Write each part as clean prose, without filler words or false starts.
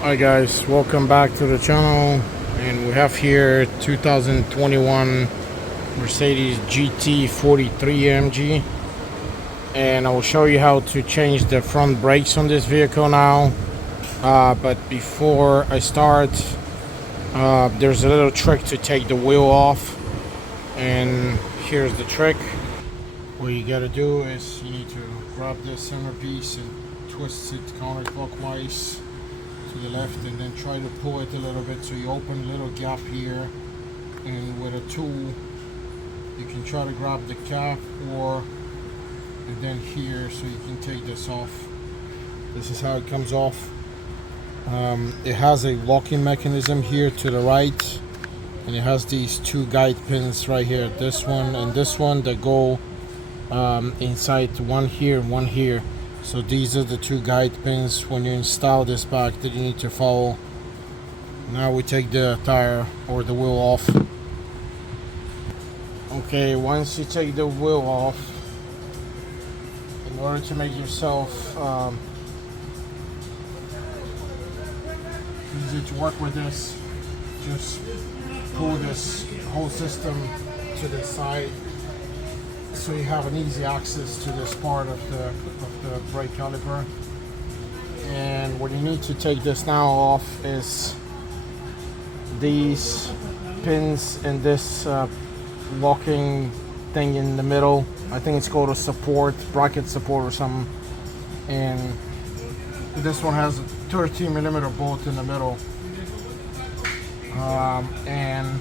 Hi guys, welcome back to the channel, and we have here 2021 Mercedes GT 43 AMG, and I will show you how to change the front brakes on this vehicle now. But before I start, there's a little trick to take the wheel off, and here's the trick. What you gotta do is you need to grab this centerpiece and twist it counterclockwise to the left, and then try to pull it a little bit so you open a little gap here, and with a tool you can try to grab the cap and then here, so you can take this off. This is how it comes off. It has a locking mechanism here to the right, and it has these two guide pins right here, this one and this one, that go inside, one here and one here. So these are the two guide pins when you install this back that you need to follow. Now we take the tire or the wheel off. Okay, once you take the wheel off, in order to make yourself easy to work with this, just pull this whole system to the side, so you have an easy access to this part of the brake caliper. And what you need to take this now off is these pins and this locking thing in the middle. I think it's called a support, bracket support or something. And this one has a 13mm bolt in the middle. And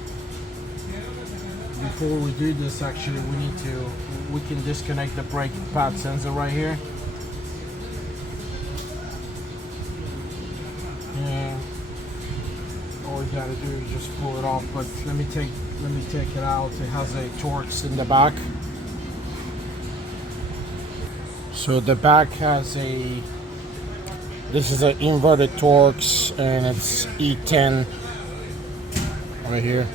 before we do this, actually we can disconnect the brake pad sensor right here, and all you gotta do is just pull it off. But let me take it out. It has a Torx in the back. So the back has this is an inverted Torx, and it's E10 right here.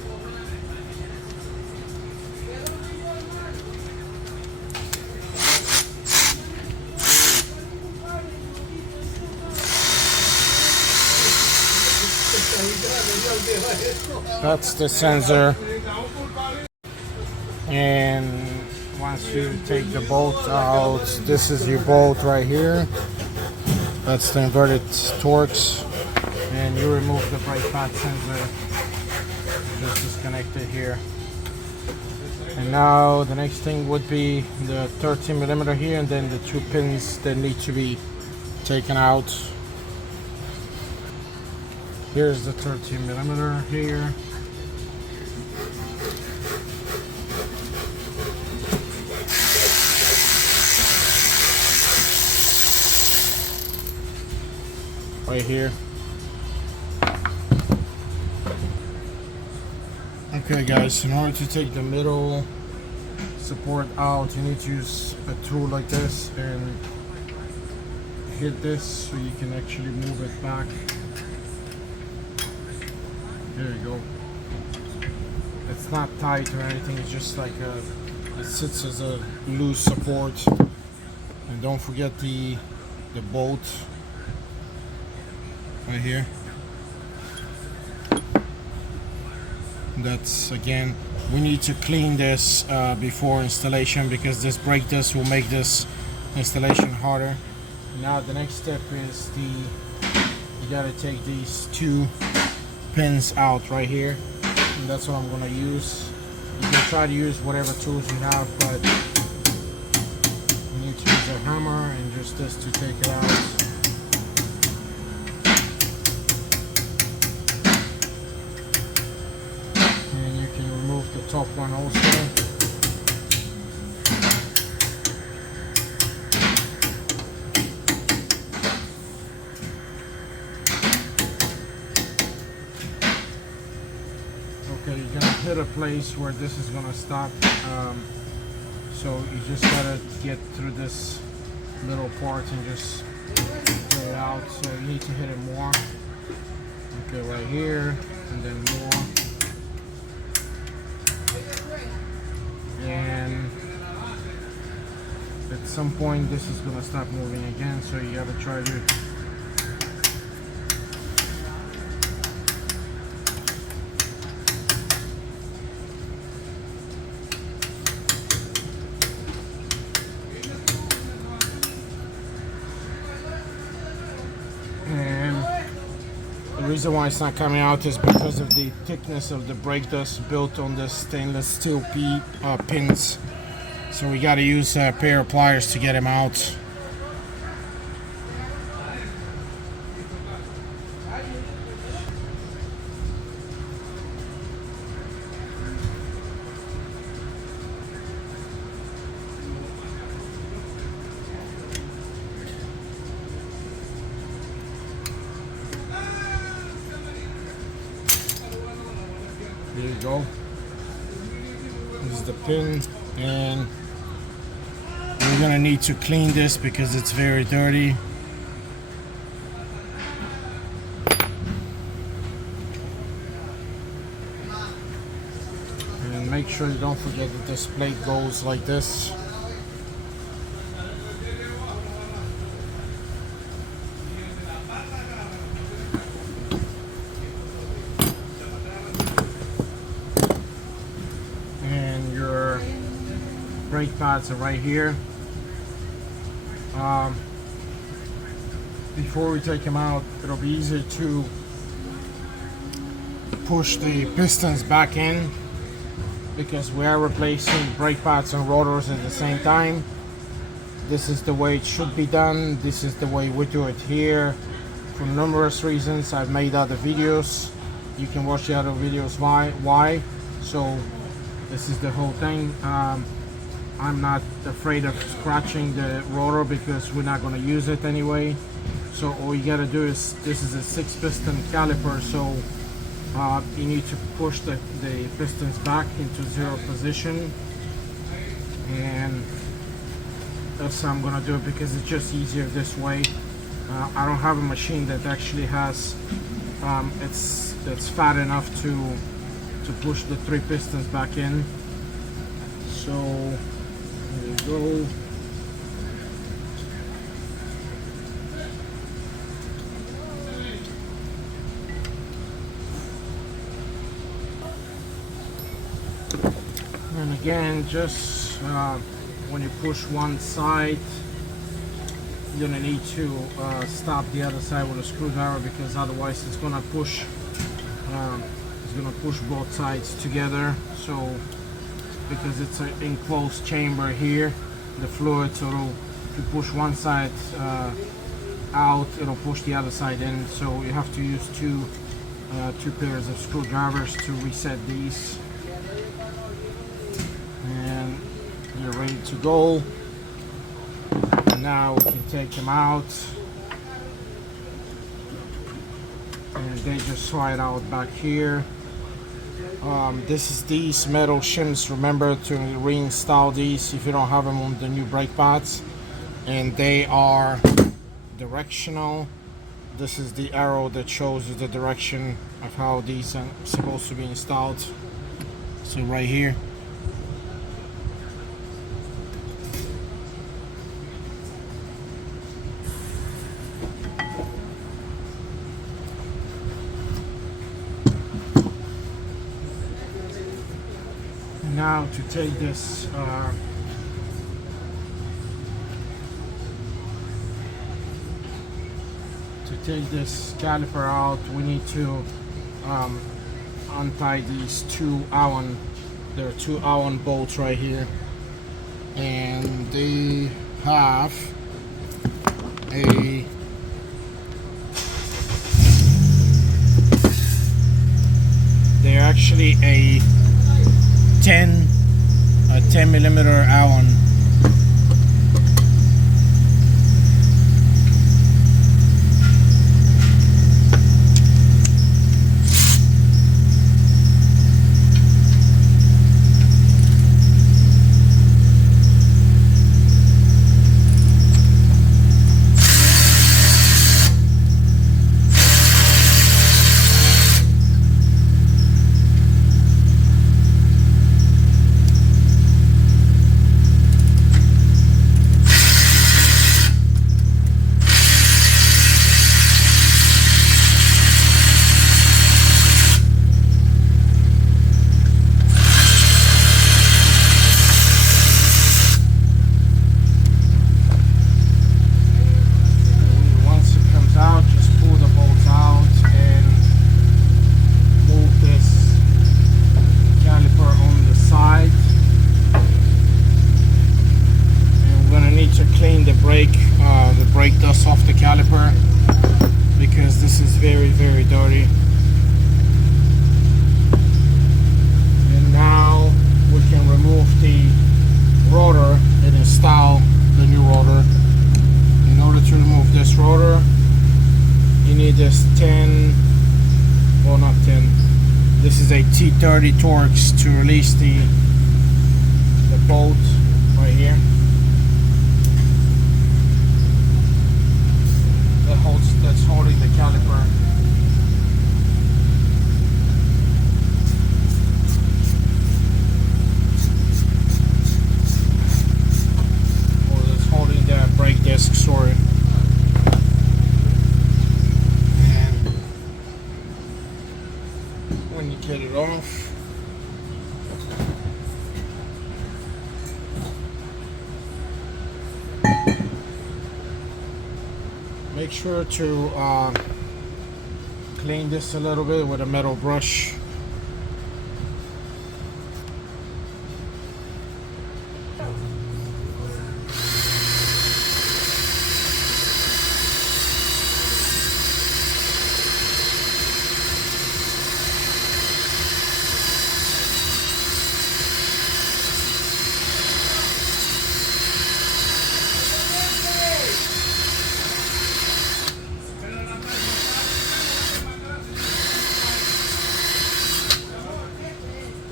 That's the sensor. And once you take the bolt out, this is your bolt right here. That's the inverted Torx. And you remove the brake pad sensor. Just disconnect it here. And now the next thing would be the 13mm here, and then the two pins that need to be taken out. Here's the 13mm here. Right here. Okay guys, in order to take the middle support out, you need to use a tool like this and hit this so you can actually move it back. There you go. It's not tight or anything, it's just like it sits as a loose support. And don't forget the bolt right here. That's, again, we need to clean this before installation, because this brake disc will make this installation harder. Now the next step is you gotta take these two pins out right here, and that's what I'm gonna use. You can try to use whatever tools you have, but you need to use a hammer and just this to take it out. And you can remove the top one also. Okay, you're gonna hit a place where this is gonna stop. So you just gotta get through this little part and just get it out. So you need to hit it more. Okay, right here, and then more. And at some point this is gonna stop moving again, so you gotta try to The reason why it's not coming out is because of the thickness of the brake dust built on the stainless steel pins. So we got to use a pair of pliers to get them out. There you go. This is the pin, and we're gonna need to clean this because it's very dirty. And make sure you don't forget that this plate goes like this. Brake pads are right here. Before we take them out, it'll be easier to push the pistons back in because we are replacing brake pads and rotors at the same time. This is the way it should be done. This is the way we do it here. For numerous reasons, I've made other videos. You can watch the other videos why. So this is the whole thing. I'm not afraid of scratching the rotor because we're not going to use it anyway. So all you got to do is, this is a 6-piston caliper, so you need to push the pistons back into zero position, and that's how I'm going to do it because it's just easier this way. I don't have a machine that actually has that's fat enough to push the 3 pistons back in. So there you go. And again, just when you push one side, you're gonna need to stop the other side with a screwdriver because otherwise it's gonna push both sides together. So because it's an enclosed chamber here, the fluid, so if you push one side out, it'll push the other side in. So you have to use two pairs of screwdrivers to reset these. And you're ready to go. Now we can take them out, and they just slide out back here. This is these metal shims. Remember to reinstall these if you don't have them on the new brake pads, and they are directional. This is the arrow that shows you the direction of how these are supposed to be installed. So right here. Now to take this caliper out, we need to untie these two Allen. There are two Allen bolts right here, and they have they're actually a 10 millimeter Allen. need this 10, well not 10, this is a T30 Torx to release the bolt right here. That's holding the caliper. Or that's holding the brake disc, sorry. And when you get it off, make sure to clean this a little bit with a metal brush.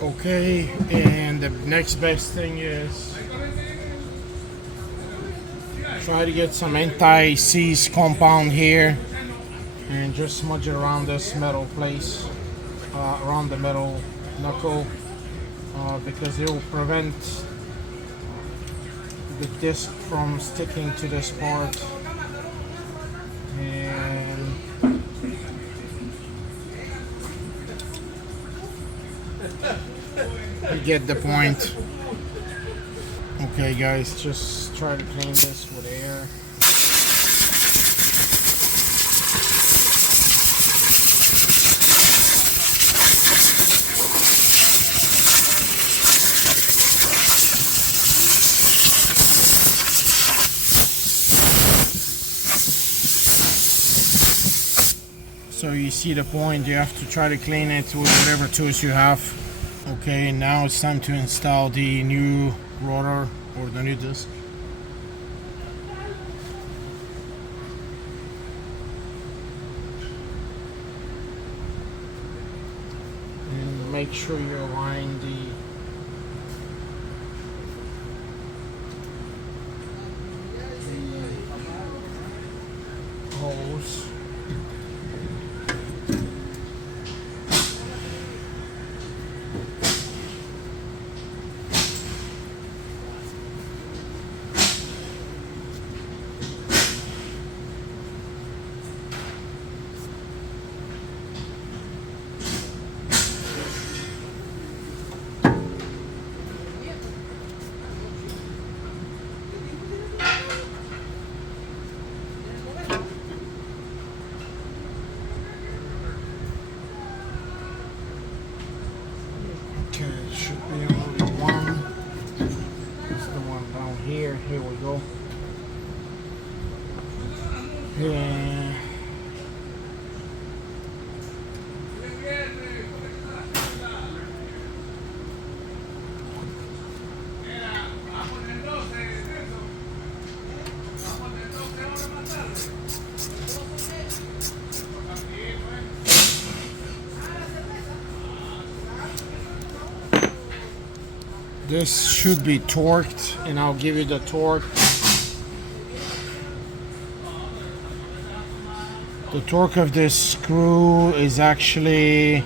Okay, and the next best thing is try to get some anti-seize compound here and just smudge it around this metal place, around the metal knuckle, because it will prevent the disc from sticking to this part. And you get the point. Okay guys, just try to clean this with air. So you see the point, you have to try to clean it with whatever tools you have. Okay, now it's time to install the new rotor or the new disc. And make sure you align the holes. It should be only one. It's the one down here. Here we go. Yeah. This should be torqued, and I'll give you the torque. The torque of this screw is actually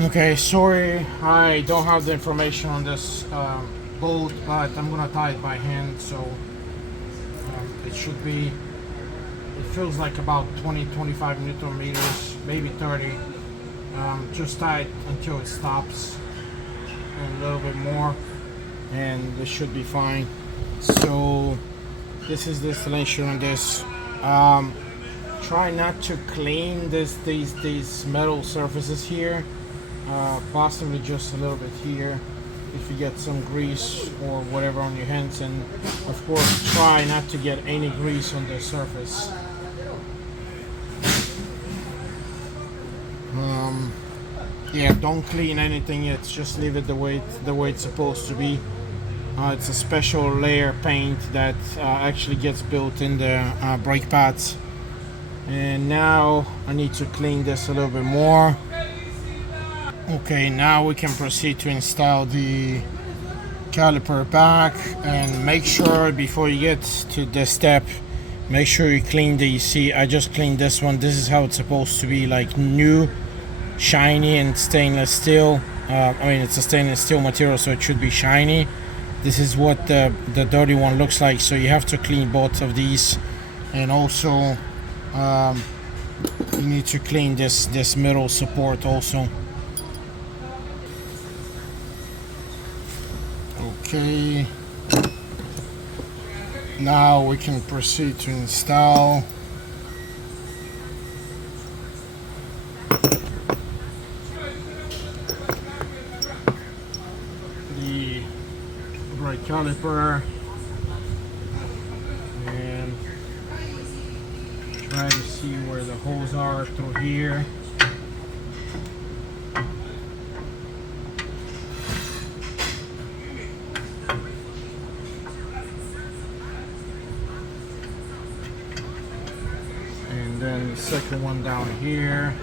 okay, sorry, I don't have the information on this bolt, but I'm gonna tie it by hand, so it should be, it feels like about 20-25 Newton meters, maybe 30. Just tie it until it stops, and a little bit more, and this should be fine. So this is the installation on this. Try not to clean these metal surfaces here, possibly just a little bit here if you get some grease or whatever on your hands, and of course try not to get any grease on the surface. Yeah, don't clean anything yet, just leave it the way it's supposed to be. It's a special layer paint that actually gets built in the brake pads. And now I need to clean this a little bit more. Okay, now we can proceed to install the caliper back, and make sure before you get to this step, make sure you clean the, you see I just cleaned this one. This is how it's supposed to be, like new, shiny, and stainless steel. I mean, it's a stainless steel material, so it should be shiny. This is what the dirty one looks like, so you have to clean both of these. And also you need to clean this middle support also. Okay, now we can proceed to install the brake caliper and try to see where the holes are through here. And then the second one down here.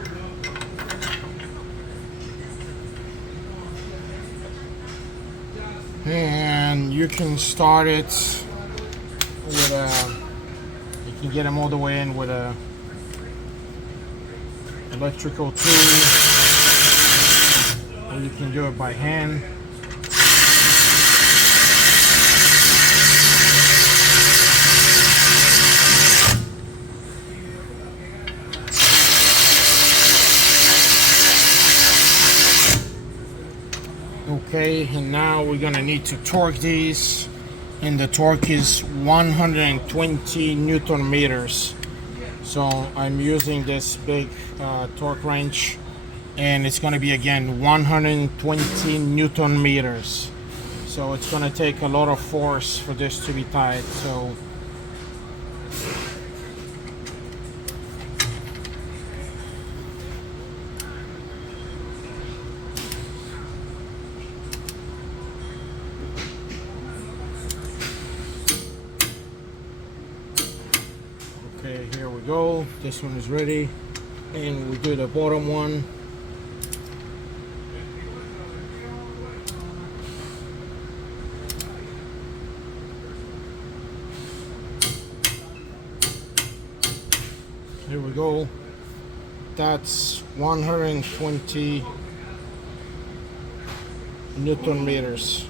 And you can start it with you can get them all the way in with a electrical tool, or you can do it by hand. Okay, and now we're gonna need to torque these, and the torque is 120 Newton meters. So I'm using this big torque wrench, and it's gonna be again 120 Newton meters. So it's gonna take a lot of force for this to be tight. So okay, here we go. This one is ready, and we do the bottom one. Here we go. That's 120 Newton meters.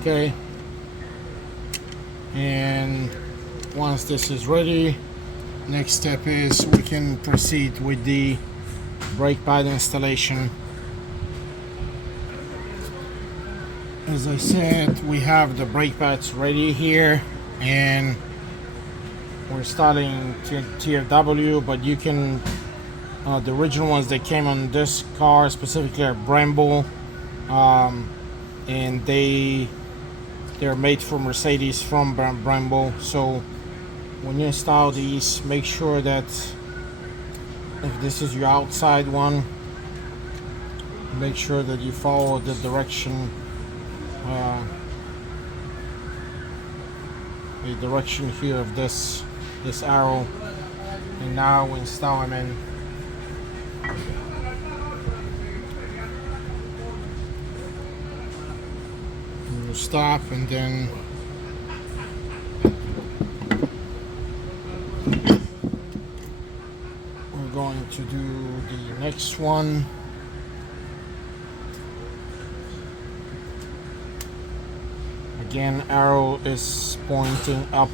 Okay, and once this is ready, next step is we can proceed with the brake pad installation. As I said, we have the brake pads ready here, and we're starting tier W, but you can the original ones that came on this car specifically are Brembo, and they're made for Mercedes from Brembo. So when you install these, make sure that if this is your outside one, make sure that you follow the direction here of this arrow. And now we install them in. We'll stop, and then we're going to do the next one. Again, arrow is pointing up.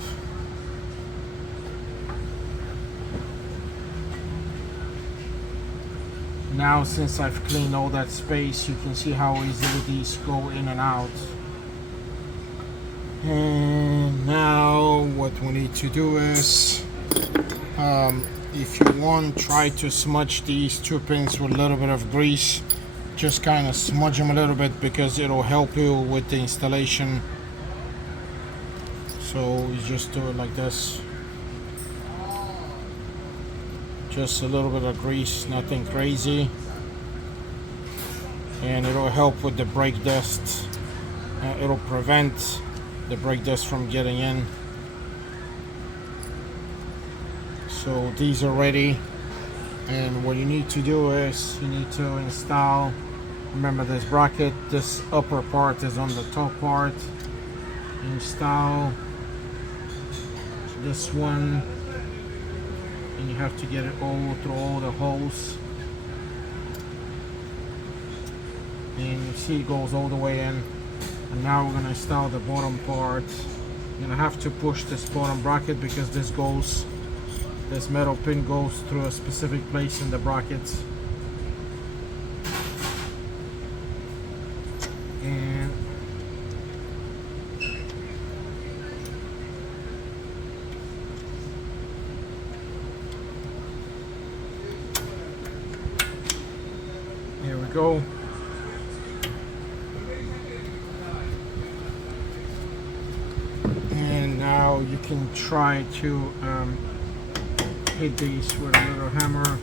Now, since I've cleaned all that space, you can see how easily these go in and out. And now what we need to do is, if you want, try to smudge these two pins with a little bit of grease. Just kind of smudge them a little bit, because it'll help you with the installation. So So you just do it like this. Just a little bit of grease, nothing crazy. And it'll help with the brake dust. It'll prevent the brake dust from getting in. So these are ready. And what you need to do is you need to install, remember this bracket, this upper part is on the top part. Install this one, and you have to get it all through all the holes. And you see it goes all the way in. And now we're going to install the bottom part. You're going to have to push this bottom bracket because this metal pin goes through a specific place in the brackets. And here we go. And now you can try to hit these with a little hammer,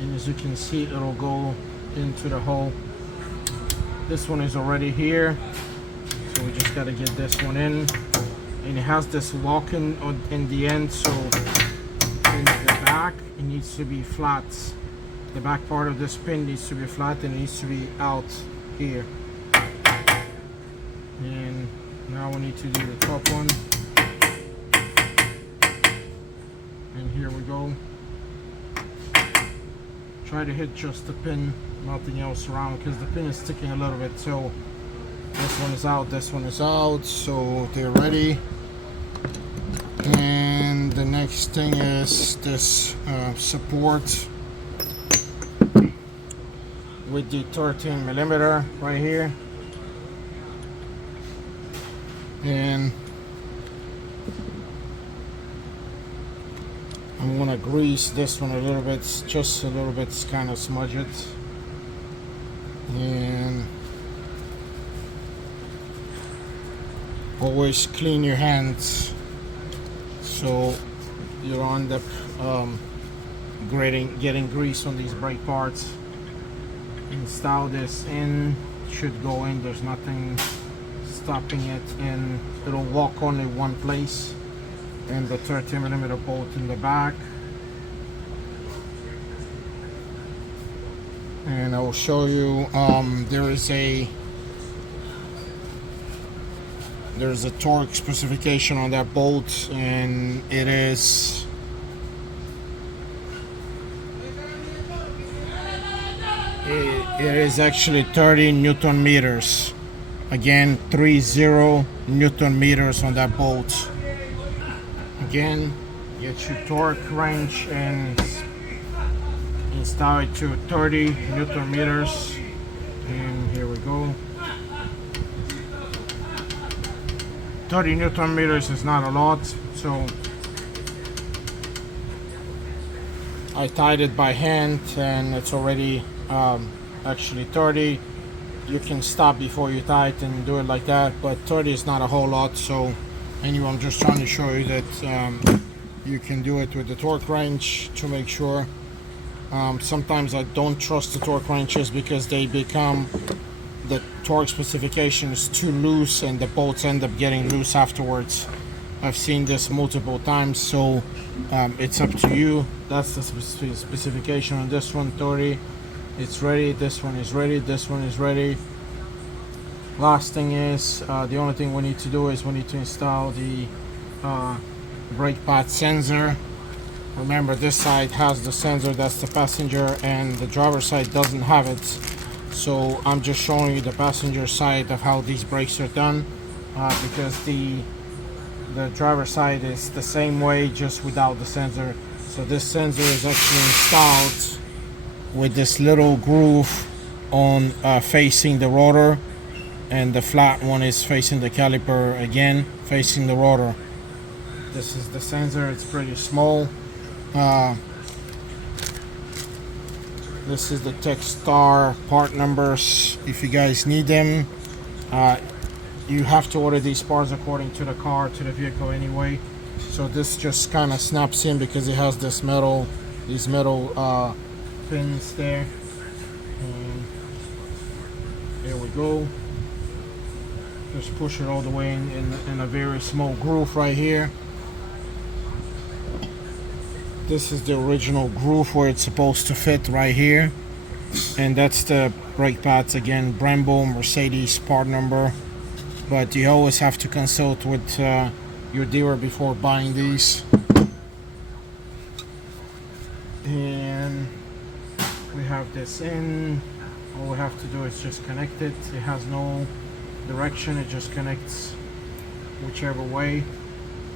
and as you can see, it'll go into the hole. This one is already here, so we just got to get this one in, and it has this lock-in in the end, so in the back it needs to be flat. The back part of this pin needs to be flat and it needs to be out here. And now we need to do the top one. And here we go. Try to hit just the pin, nothing else around, because the pin is sticking a little bit. So this one is out, this one is out, so they're ready. And the next thing is this support with the 13mm right here. And I'm gonna grease this one a little bit, just a little bit, kind of smudge it. And always clean your hands so you don't end up getting grease on these brake parts. Install this in, should go in, there's nothing stopping it, and it'll lock only one place, and the 13mm bolt in the back. And I will show you there's a torque specification on that bolt, and it is actually 30 Newton meters. Again, 30 Newton meters on that bolt. Again, get your torque wrench and install it to 30 Newton meters. And here we go. 30 Newton meters is not a lot, so I tied it by hand, and it's already actually 30. You can stop before you tie it and do it like that, but 30 is not a whole lot. So anyway, I'm just trying to show you that you can do it with the torque wrench to make sure. Sometimes I don't trust the torque wrenches because the torque specification is too loose and the bolts end up getting loose afterwards. I've seen this multiple times, so it's up to you. That's the specification on this one. 30. It's ready. This one is ready. This one is ready. Last thing is the only thing we need to do is we need to install the brake pad sensor. Remember, this side has the sensor, that's the passenger, and the driver side doesn't have it. So I'm just showing you the passenger side of how these brakes are done, because the driver side is the same way, just without the sensor. So this sensor is actually installed with this little groove on facing the rotor, and the flat one is facing the caliper, again facing the rotor. This is the sensor. It's pretty small. This is the Techstar part numbers if you guys need them. you have to order these parts according to the car, to the vehicle anyway. So this just kind of snaps in because it has this these metal pins there. And there we go. Just push it all the way in a very small groove right here. This is the original groove where it's supposed to fit right here. And that's the brake pads again, Brembo, Mercedes part number. But you always have to consult with your dealer before buying these. And we have this in. All we have to do is just connect it. It has no direction, it just connects whichever way.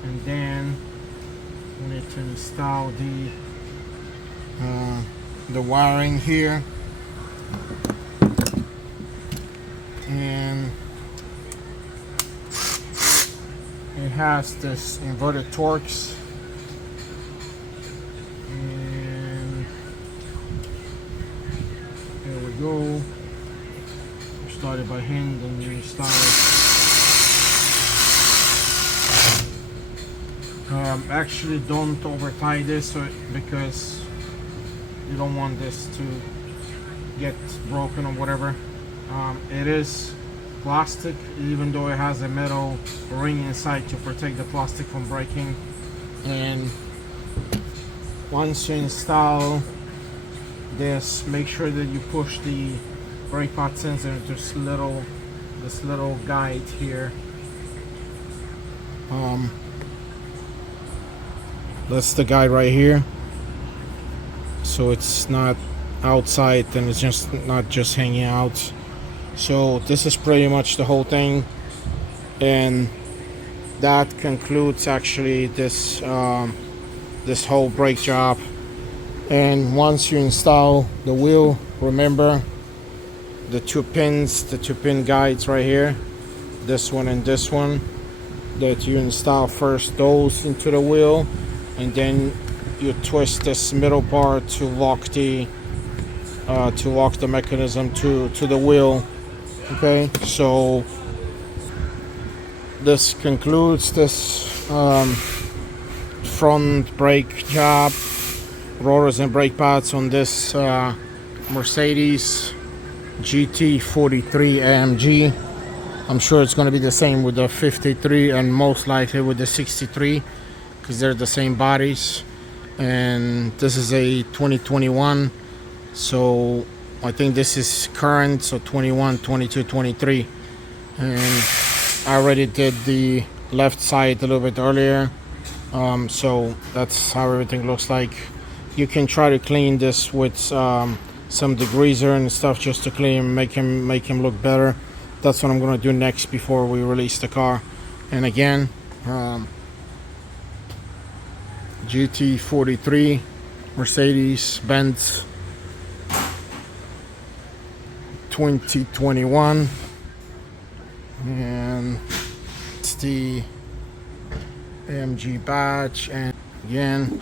And then we need to install the wiring here. And it has this inverted Torx. And there we go. Started by hand and you install it. Actually, don't over tie this because you don't want this to get broken or whatever. It is plastic, even though it has a metal ring inside to protect the plastic from breaking. And once you install this, make sure that you push the brake pad sensor into this little guide here. That's the guide right here, so it's not outside and it's just not just hanging out. So this is pretty much the whole thing, and that concludes actually this this whole brake job. And once you install the wheel, remember the two pin guides right here, this one and this one, that you install first those into the wheel, and then you twist this middle part to lock the mechanism to the wheel. Okay, so this concludes this front brake job, rotors and brake pads on this Mercedes GT43 AMG. I'm sure it's going to be the same with the 53 and most likely with the 63 because they're the same bodies. And this is a 2021, so I think this is current, so 21, 22, 23. And I already did the left side a little bit earlier, so that's how everything looks like. You can try to clean this with some degreaser and stuff just to clean, make him look better. That's what I'm gonna do next before we release the car. And again, GT43 Mercedes-Benz 2021, and it's the AMG badge, and again,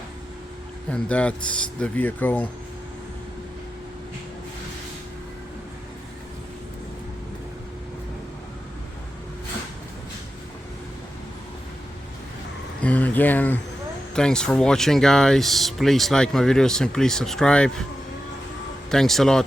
and that's the vehicle. And again, thanks for watching, guys. Please like my videos and please subscribe. Thanks a lot.